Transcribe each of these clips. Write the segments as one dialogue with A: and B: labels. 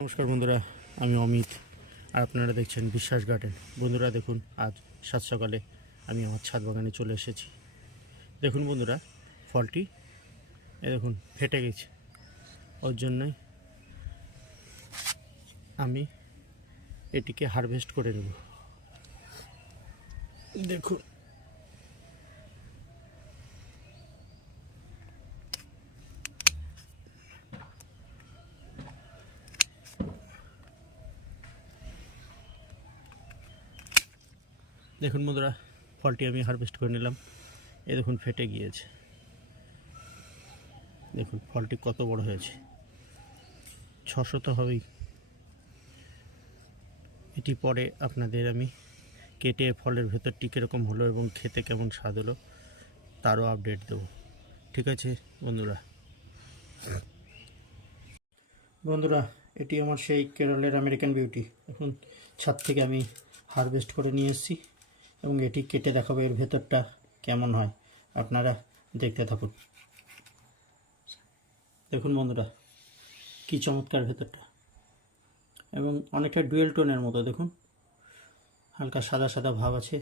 A: নমস্কার বন্ধুরা, আমি অমিত আর আপনারা দেখছেন বিশ্বাস গার্ডেন বন্ধুরা, দেখুন, আজ সাত সকালে আমি আমার ছাদ বাগানে চলে এসেছি। দেখুন বন্ধুরা, ফলটি এ দেখুন, ফেটে গেছে। ওর জন্যই আমি এটিকে হারভেস্ট করে নেব। দেখুন। দেখুন বন্ধুরা, ফলটি আমি হারভেস্ট করে নিলাম। এ দেখুন, ফেটে গিয়েছে। দেখুন, ফলটি কত বড় হয়েছে। ছশো তো হবেই। এটি পরে আপনাদের আমি কেটে ফলের ভেতরটি কীরকম হলো এবং খেতে কেমন স্বাদ হলো, তারও আপডেট দেবো। ঠিক আছে, বন্ধুরা। বন্ধুরা, এটি আমার সেই কেরলের আমেরিকান বিউটি এখন ছাদ থেকে আমি হারভেস্ট করে নিয়ে এসেছি। এবং এটি কেটে দেখাবো, এর ভেতরটা কেমন হয়। আপনারা দেখতে থাকুন। দেখুন বন্ধুরা, কী চমৎকার ভেতরটা। এবং অনেকটা ডুয়েল টোনের মতো, দেখুন। হালকা সাদা সাদা ভাব আছে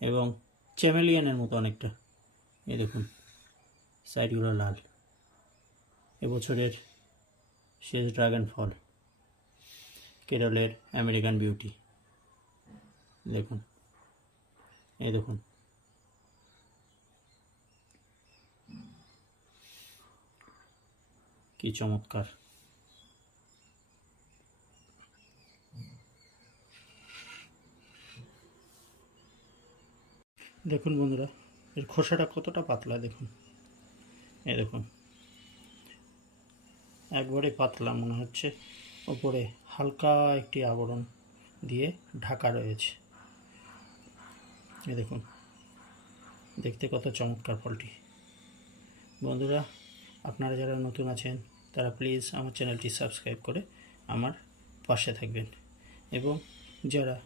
A: এবং চ্যামেলিয়ানের মতো অনেকটা। এ দেখুন, সাইডগুলো লাল। এবছরের শেষ ড্রাগন ফল, কেরলের আমেরিকান বিউটি। দেখুন। এই দেখুন। কি চমৎকার। দেখুন বন্ধুরা, এর খোসাটা কতটা পাতলা দেখুন। এই দেখুন। একবারে পাতলা মনে হচ্ছে। ওপরে হালকা একটি আবরণ দিয়ে ঢাকা রয়েছে। এই দেখুন। দেখতে কত চমৎকার ফলটি। বন্ধুরা, আপনারা যারা নতুন আছেন, তারা প্লিজ আমার চ্যানেলটি সাবস্ক্রাইব করে আমার পাশে থাকবেন। এবং যারা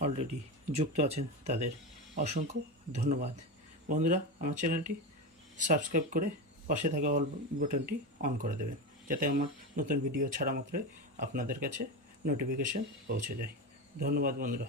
A: অলরেডি যুক্ত আছেন, তাদের অসংখ্য ধন্যবাদ। বন্ধুরা, আমার চ্যানেলটি সাবস্ক্রাইব করে পাশে থাকা অল বাটনটি অন করে দেবেন, যাতে আমার নতুন ভিডিও ছাড়া মাত্রই আপনাদের কাছে নোটিফিকেশন পৌঁছে যায়। ধন্যবাদ বন্ধুরা।